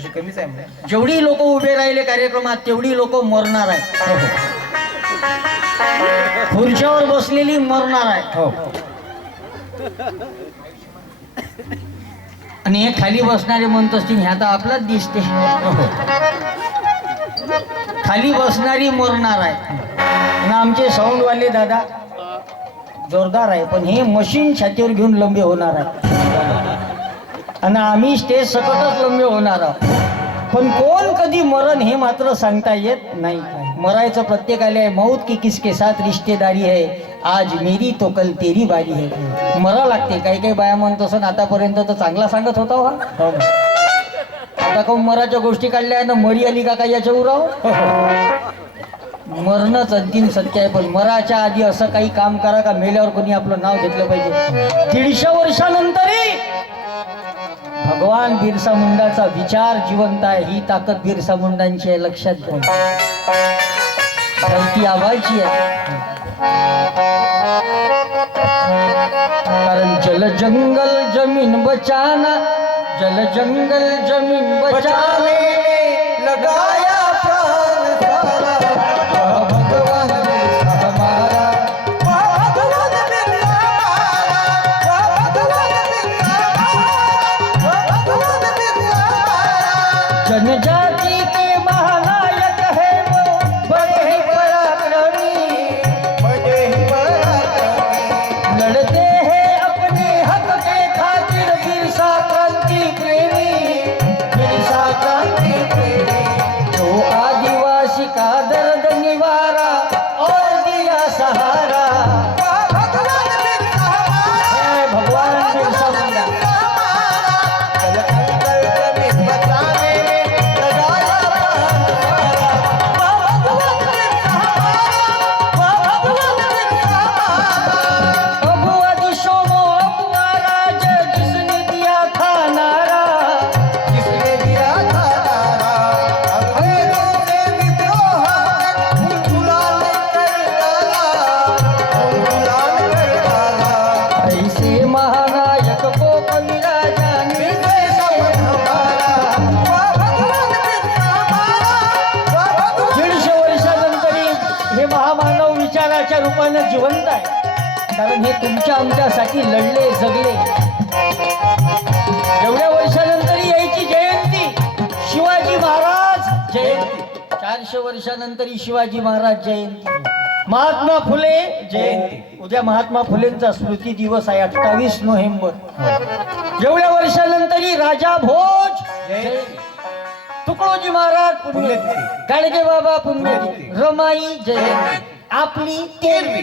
तशी कमीच आहे म्हणजे. जेवढी लोक उभे राहिले कार्यक्रमात तेवढी लोक मरणार आहेत. खुर्च्यावर बसलेली मरणार आहे. हो आणि हे खाली बसणारे म्हणत असतील ह्या तर आपलाच दिसते. खाली बसणारी मरणार आहे. आणि आमचे साऊंडवाले दादा जोरदार आहे, पण हे मशीन छातीवर घेऊन लंबे होणार आहे आणि आम्ही स्टेज सकटच लंबे होणार आहोत. पण कोण कधी मरण हे मात्र सांगता येत नाही. मरायचं प्रत्येकाला आहे. मौत की किसके साथ रिश्तेदारी है, आज मेरी तो कल तेरी बारी है. मरा लागते. काही काही बाया म्हणत असं आतापर्यंत तर चांगला सांगत होता हो. आता काऊन मराच्या गोष्टी काढल्या ना मरी आली का काही याच्या उराव. मरणच अंतिम सत्य आहे. पण मराच्या आधी असं काही काम करा का मेल्यावर कोणी आपलं नाव घेतलं पाहिजे. 150 वर्षानंतरही भगवान बिरसा मुंडाचा विचार जिवंत आहे. ही ताकद बिरसा मुंडांची आहे, लक्षात घ्या. धरती आवाजी आहे. कारण जल जंगल जमीन बचाना, जल जंगल जमीन बचाने लगाया प्राण सारा. भगवान बिरसा हमारा, भगवान बिरसा हमारा, भगवान बिरसा हमारा, भगवान बिरसा हमारा. जनजाति के महानायक है वो, बड़े ही पराक्रमी, बड़े ही पराक्रमी. लड़ते हैं अपने हक के खातिर बिरसा क्रांति प्रेमी, बिरसा क्रांति प्रेमी. जो आदिवासी का दर्द निवारा और दिया सहारा. भगवान बिरसा हमारा, भगवान बिरसा मुंडा. रूपाने जिवंत आहे. कारण हे तुमच्या आमच्यासाठी लढले जगले. एवढ्या वर्षानंतर यायची जयंती, शिवाजी महाराज जयंती. 400 वर्षानंतर शिवाजी महाराज जयंती. महात्मा फुले जयंती. उद्या महात्मा फुलेंचा स्मृती दिवस आहे 28 नोव्हेंबर. एवढ्या वर्षानंतर राजा भोज जयंती. तुकडोजी महाराज पुण्यतिथी, गाडगे बाबा पुण्यतिथी, रमाई जयंती. आपली 13वी.